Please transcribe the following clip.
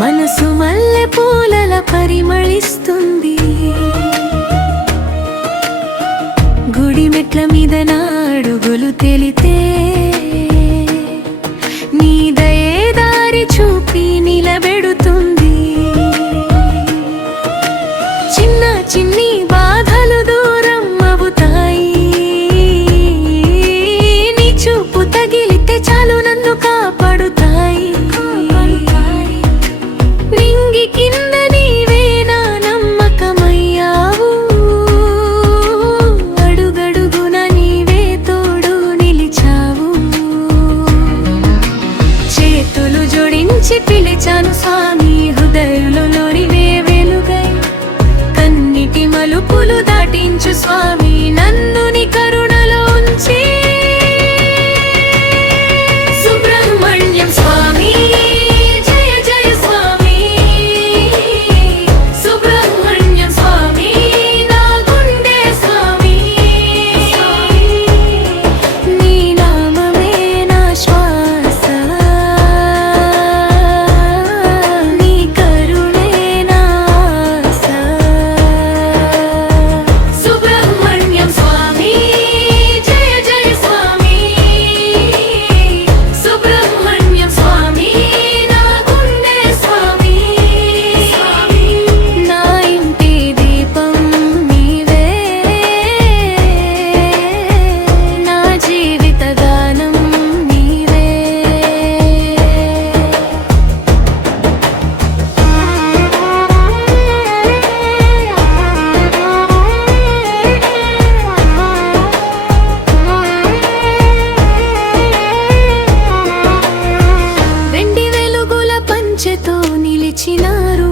మనసు మల్లె పూలల పరిమళిస్తుంది. గుడి మెట్ల మీద నా అడుగులు తెలితే నీ దయే దారి చూపి నిలబెడుతుంది. చిన్న చిన్ని బాధలు దూరం అవుతాయి. నీ చూపు తగిలితే చాలు నన్ను కాపాడుతాయి. నింగి కింద నీవే నా నమ్మకమయ్యావు. అడుగడుగున నీవే తోడు నిలిచావు. చేతులు జోడించి పిలిచాను స్వామి, హృదయంలో నీవే వెలుగై. కన్నిటి మలుపులు దాటించు స్వామి, నన్ను నీ కరుణలో ఉంచి. సుబ్రహ్మణ్యం స్వామి జయ జయ స్వామి. సుబ్రహ్మణ్యం స్వామి నా గుండె స్వామి. నీ నామమే నా శ్వాస, నీ కరుణే నా ఆశ. సుబ్రహ్మణ్యం స్వామి జయ జయ స్వామి. సుబ్రహ్మణ్యం స్వామి నా గుండె స్వామి. నా ఇంటి దీపం నీవే, నా జీవిత గానం నీవే. వెండి వెలుగుల పంచెతో నిలిచినారు